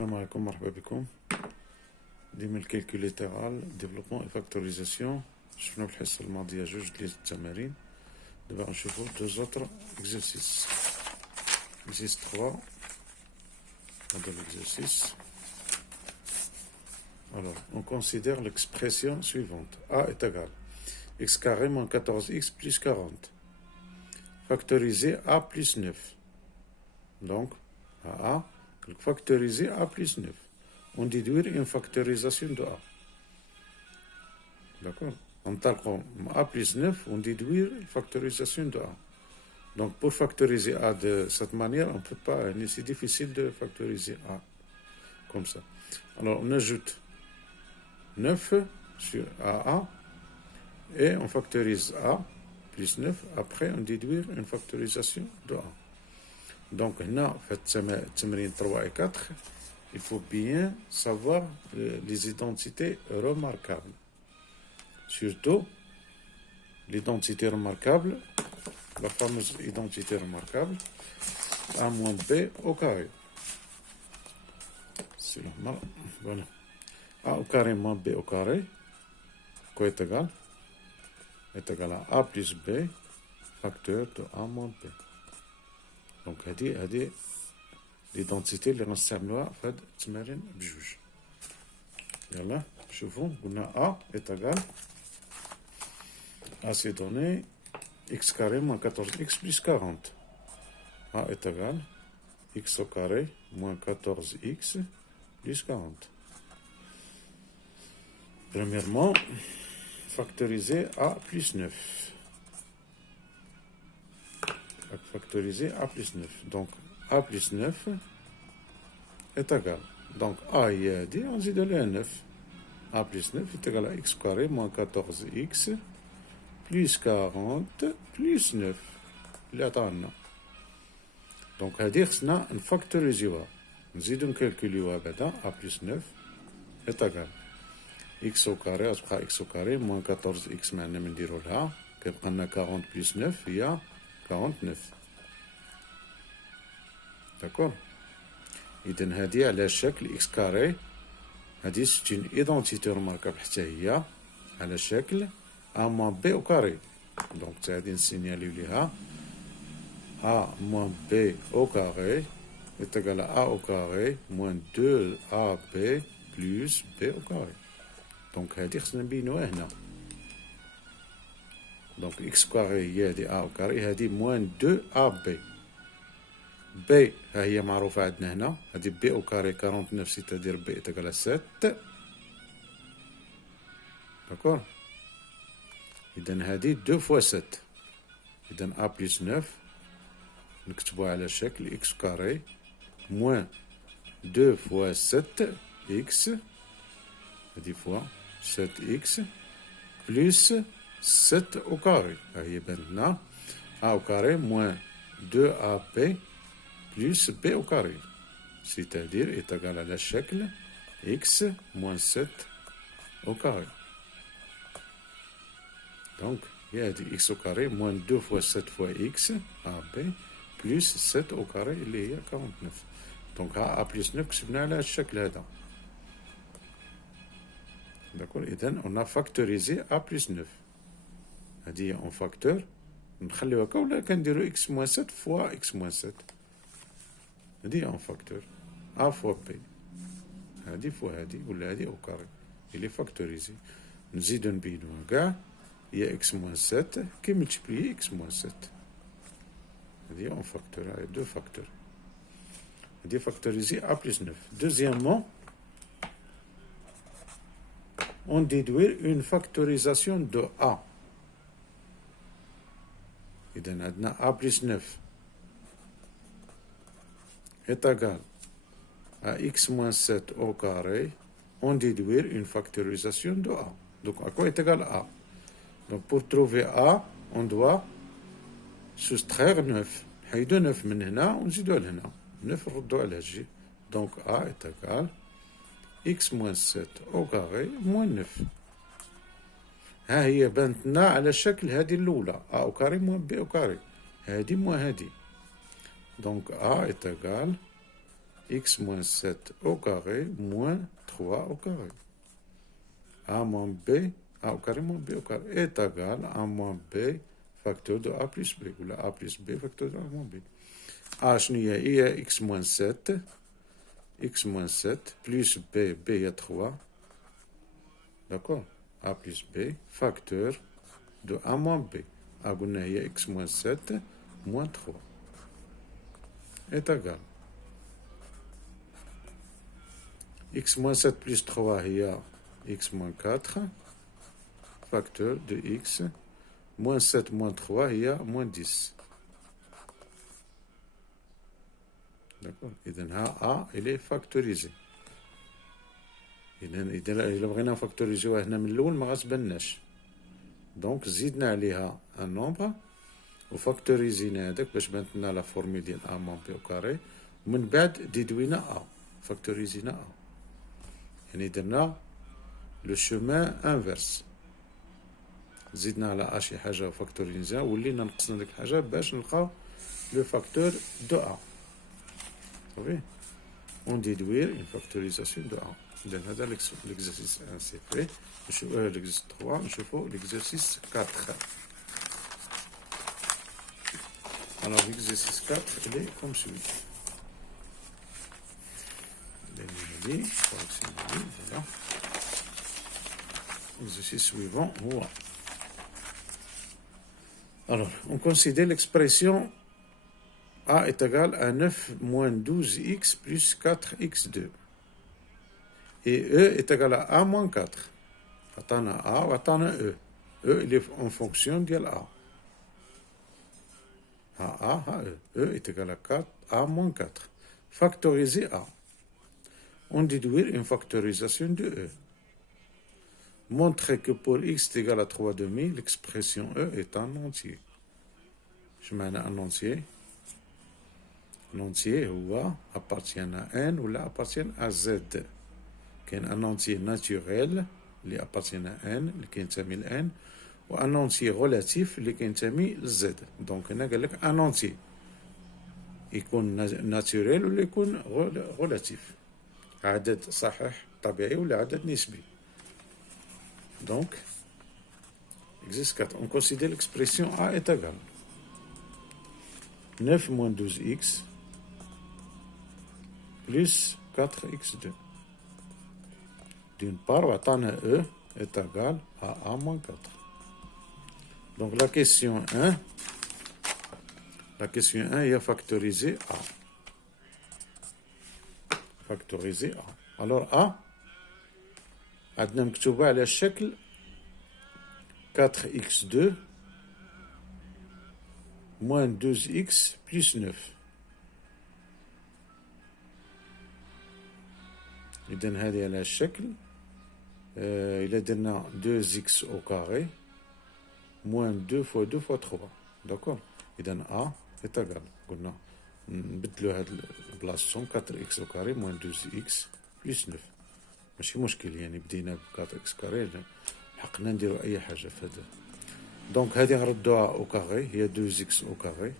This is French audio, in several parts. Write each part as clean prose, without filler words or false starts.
السلام عليكم مرحبا بكم. ديما الكالكول ليترال ديفلوبمون اي فاكتوريزاسيون شفنا في الحصة الماضية جوج ديال التمارين. دابا نشوفو دو زوتر اكزرسيس. اكزرسيس 3 هذا الاكزرسيس. Alors, on considère l'expression suivante. A est égal x carré moins 14x plus 40. Factoriser A plus 9. Donc, à A, factoriser A plus 9. On déduire une factorisation de A. D'accord? En tant A plus 9, on déduire une factorisation de A. Donc, pour factoriser A de cette manière, on ne peut pas, c'est difficile de factoriser A comme ça. Alors, on ajoute 9 sur AA et on factorise A plus 9. Après, on déduire une factorisation de A. Donc, là, fait 3 et 4, il faut bien savoir les identités remarquables. Surtout, l'identité remarquable, la fameuse identité remarquable, A moins B au carré. C'est normal. Voilà. A au carré moins B au carré, quoi est égal à A plus B, facteur de A moins B. Donc, هذه l'identité اللي غنستعملوها في هاد التمارين بجوج. يلا شوفوا قلنا A est égal A c'est donné x carré moins 14x plus 40. A est égal x au carré moins 14x plus 40. Premièrement, factoriser A plus 9. Factoriser A plus 9. Donc, A plus 9 est égal. Donc, A y a dit, on dit de la 9. A plus 9 est égal à x carré moins 14x plus 40 plus 9. Donc, هذه خصنا نفاكتوريزيوها. نزيدو نكالكوليوها بعدا. A plus 9 est égal. x au carré غتبقى x au carré moins 14x معنا ما نديرو لها. كيبقى لنا 40 plus 9 هي 49. D'accord. إذن هذه على شكل x carré. هذه c'est une identité remarquable حتى هي على شكل a moins b au carré. Donc هذه نسينياليو ليها a moins b au carré est égal à a au carré moins 2ab plus b au carré. Donc هذه خصنا نبينوها هنا. Donc x carré هي هذه a au carré هذه moins 2ab. b ها هي معروفة عندنا هنا هذه b au carré 49 c'est-à-dire b est égal à 7. D'accord. إذن هذه 2 fois 7. إذن a plus 9 نكتبوها على شكل x carré moins 2 fois 7 x هذه fois 7x plus 7 au carré. هي بانت a au carré moins 2ab plus b au carré. C'est-à-dire est égal à la شكل x moins 7 au carré. Donc, il y a dit x au carré moins 2 fois 7 fois x ab plus 7 au carré اللي هي 49. Donc a plus 9 كتبنا على الشكل هذا. D'accord. إذن on a factorisé a plus 9. هذه هي en facteur. نخليو هكا ولا كنديرو x moins 7 fois x moins 7. هذه en facteur. a fois b. هذه fois هذه ولا هذه au carré. Il est factorisé. نزيدو نبينوها كاع. هي x moins 7 qui multiplie x moins 7. هذه en facteur. هذه deux facteurs. هذه factorisé a plus 9. Deuxièmement, on déduit une factorisation de A. إذن عندنا A plus 9 est égal à x moins 7 au carré. On déduit une factorisation de A. Donc, à quoi est égal A? Donc, pour trouver A, on doit soustraire 9. نحيدو 9 من هنا ونزيدوها لهنا. 9 نردوها لهالجي. Donc, A est égal x moins 7 au carré moins 9. ها هي بانتنا على شكل هذه الأولى a au carré moins b au carré. هذه moins هذه. Donc A est égal x moins 7 au carré moins 3 au carré. A moins b, a au carré moins b au carré est égal à a moins b facteur de a plus b, ou la a plus b facteur de a moins b. A il y a x moins 7 plus b, b il y a 3, d'accord, a plus b facteur de a moins b. A il y a x moins 7 moins 3 est égal. X moins 7 plus 3, il y a x moins 4, facteur de x, moins 7 moins 3, il y a moins 10. D'accord. إذن A, il est factorisé. إذا بغينا نفاكتوريزيوه هنا من الأول ما غتباناش. دونك زيدنا عليها ان نومبر وفاكتوريزينا هذاك باش بانت لنا لا فورمول ديال A moins B au carré ومن بعد ديدوينا A فاكتوريزينا A. يعني درنا لو شومان انفيرس. زدنا على A شي حاجة وفاكتوريزينا ولينا نقصنا ديك الحاجة باش نلقاو لو فاكتور دو A. صافي. On déduire une factorisation de A. Donc, هذا l'exercice 1 c'est fait. L'exercice 3, نشوفوا l'exercice 4. Alors l'exercice 4, il est comme suit. Voilà. L'exercice suivant. Voilà. Alors, on considère l'expression A est égal à 9 moins 12x plus 4x2. Et E est égal à A moins 4. Attends A ou attends E. E, il est en fonction de A. A, E. E est égal à 4, A moins 4. Factoriser A. On déduire une factorisation de E. Montrer que pour x est égal à 3,5, l'expression E est un entier. Je mets un entier. L'entier appartient à n ou appartient à z. كاين un entier naturel اللي appartient à n اللي كينتمي ل n و un entier relatif اللي كينتمي ل z. دونك هنا قال لك un entier يكون naturel ولا يكون relatif. عدد صحيح طبيعي ولا عدد نسبي. Donc exercice 4. On considère l'expression A est égale 9 moins 12x plus 4x2. D'une part, E est égal à A moins 4. Donc la question 1, il y a factorisé A. Factoriser A. Alors A, عندنا مكتوبة على الشكل 4x2 moins 12x plus 9. إذن هذه على الشكل إلا درنا 2x au carré moins 2 fois 2 fois 3. D'accord. إذن A est égal. قلنا نبدلو هاد البلاصتهم 4x au carré moins 12x plus 9. ماشي مشكل يعني بدينا ب 4x carré حقنا نديرو أي حاجة في هذا. دونك هذه غنردوها أو كاري هي 2x أو كاري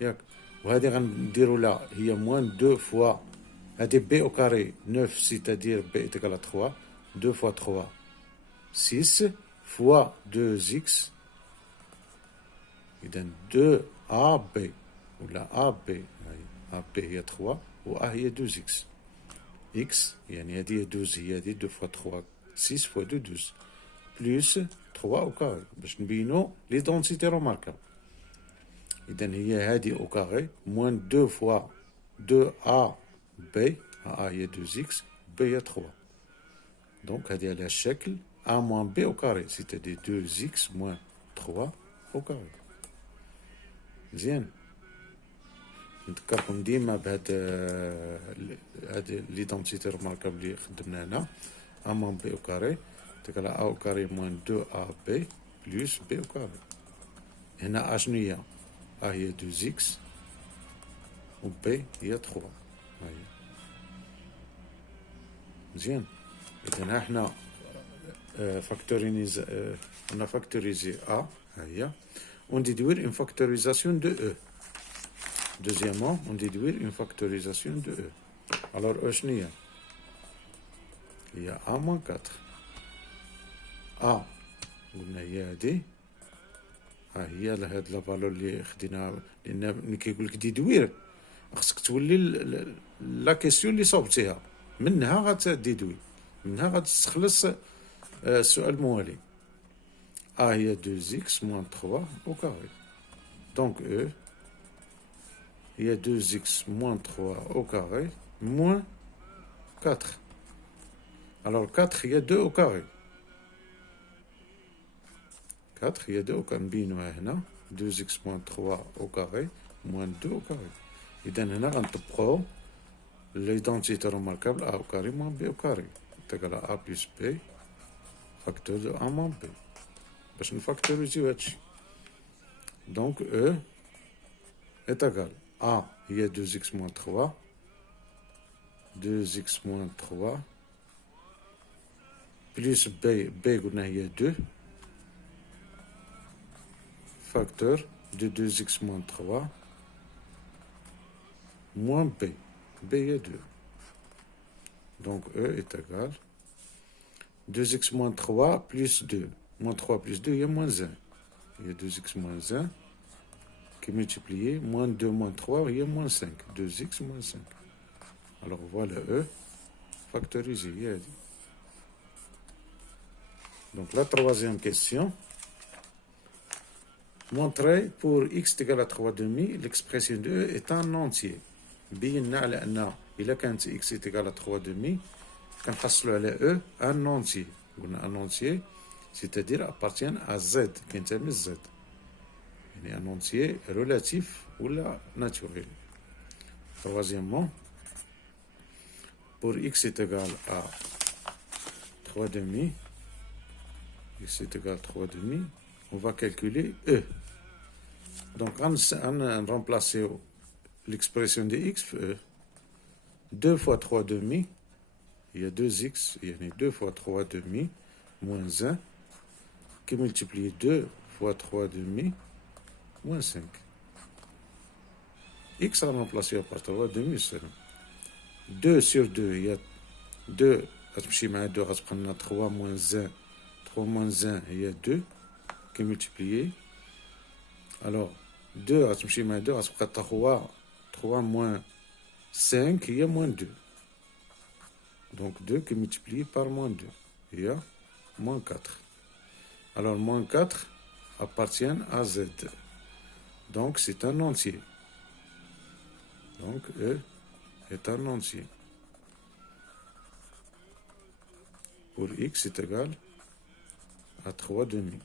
ياك وهذه غنديرو لها هي موان 2 فوا هذه b أو كاري 9 سيتادير b est égal à 3 2 fois 3 6 fois 2x إذن 2ab ولا ab ab هي 3 و a هي 2x x يعني هذه 12 هي هذه 2 fois 3 6 fois 2 12 plus 3 au carré باش نبينو ليدونتيتي روماركابل. إذن هي هذه au carré moins 2 fois 2ab a هي 2x b هي 3. دونك هذه على الشكل a moins b au carré c'est-à-dire 2x moins 3 au carré. مزيان. نذكركم ديما بهاد ليدونتيتي روماركابل اللي خدمنا هنا a moins b au carré تقال a au carré moins 2ab plus b au carré. هنا a شنو هي؟ a هي 2x و b هي 3. هاهي مزيان. إذن احنا on a factorisé a هاهي. On déduire une factorisation de E. Deuxièmement, on déduire une factorisation de E. الوغ او شنو هي ا موان 4. ا قلنا هي هادي، ها هي هاد لا فالور اللي خديناها، لان ملي كيقول لك ديدوير خصك تولي لا كيسيون اللي صوبتيها منها غتديدوي، منها غتستخلص السؤال الموالي. ا هي 2x موان 3 au carré. Donc E هي 2x moins 3 au carré moins 4. Alors 4 هي 2 au carré. 4 هي 2 au carré. نبينوها هنا 2x moins 3 au carré moins 2 au carré. إذا هنا غنطبقو l'identité remarquable a au carré moins b au carré est égal à a plus b facteur de a moins b باش نفاكتوريزيو هادشي. Donc E est égal à il y a 2x moins 3, 2x moins 3, plus b, il y a 2, facteur de 2x moins 3, moins b, b il y a 2. Donc E est égal 2x moins 3 plus 2, moins 3 plus 2, il y a moins 1. Il y a 2x moins 1. Qui est multiplié, moins 2 moins 3, il y a moins 5. 2x moins 5. Alors voilà E factorisé. Donc la troisième question. Montrer pour x égale à 3 demi, l'expression de E est un entier. بينا على أن إذا كانت x est égal à 3 demi, كنحصلوا على E un entier. قلنا un entier, c'est-à-dire appartient à Z, كينتمي ل Z. Un entier relatif ou naturel. Troisièmement, pour x est égal à 3 demi, x est égal à 3 demi, on va calculer E. Donc, on remplace l'expression de x, E. 2 fois 3 demi, il y a 2x, il y a 2 fois 3 demi, moins 1, qui multiplie 2 fois 3 demi, moins 5. X remplacé par 3 demi, c'est 2 sur 2, il y a 2, 3 moins 1, 3 moins 1, il y a 2, qui est multiplié. Alors, 2, 3 moins 5, il y a moins 2. Donc 2 qui est multiplié par moins 2, il y a moins 4. Alors, moins 4 appartient à Z. Donc, c'est un entier. Donc, E est un entier. Pour x est égal à 3 demi.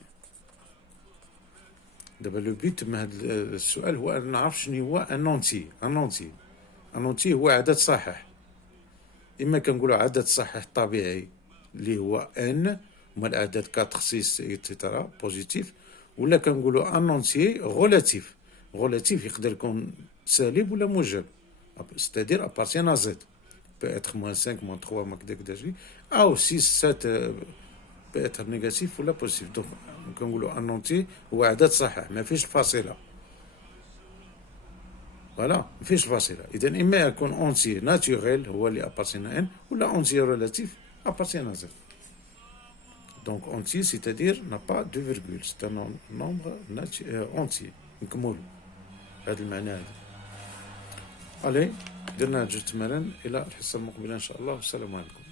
دابا لو بيت من هذا السؤال هو أن نعرف شنو هو ان اونتي. ان اونتي هو عدد صحيح. اما كنقولوا عدد صحيح طبيعي اللي هو ان، هما الاعداد 4 6 ايتترا بوزيتيف، ولا كنقولوا ان اونتي غولاتيف. غولاتيف يقدر يكون سالب ولا موجب، c'est-à-dire appartient à Z. peut être moins 5 moins 3 ما كدا جي، او 6 7 peut être négatif ولا positif. donc كنقولوا ان اونتي هو عدد صحيح ما فيش فاصله. فوالا ما فيش فاصله. اذا اما يكون اونتي ناتوريل هو اللي appartient à N، ولا اونتي relatif appartient à Z. Donc entier, c'est-à-dire n'a pas de virgule, c'est un nombre entier. نكملوا هذا المعنى هذا. علي درنا جوج تمارين، الى الحصه المقبله ان شاء الله، والسلام عليكم.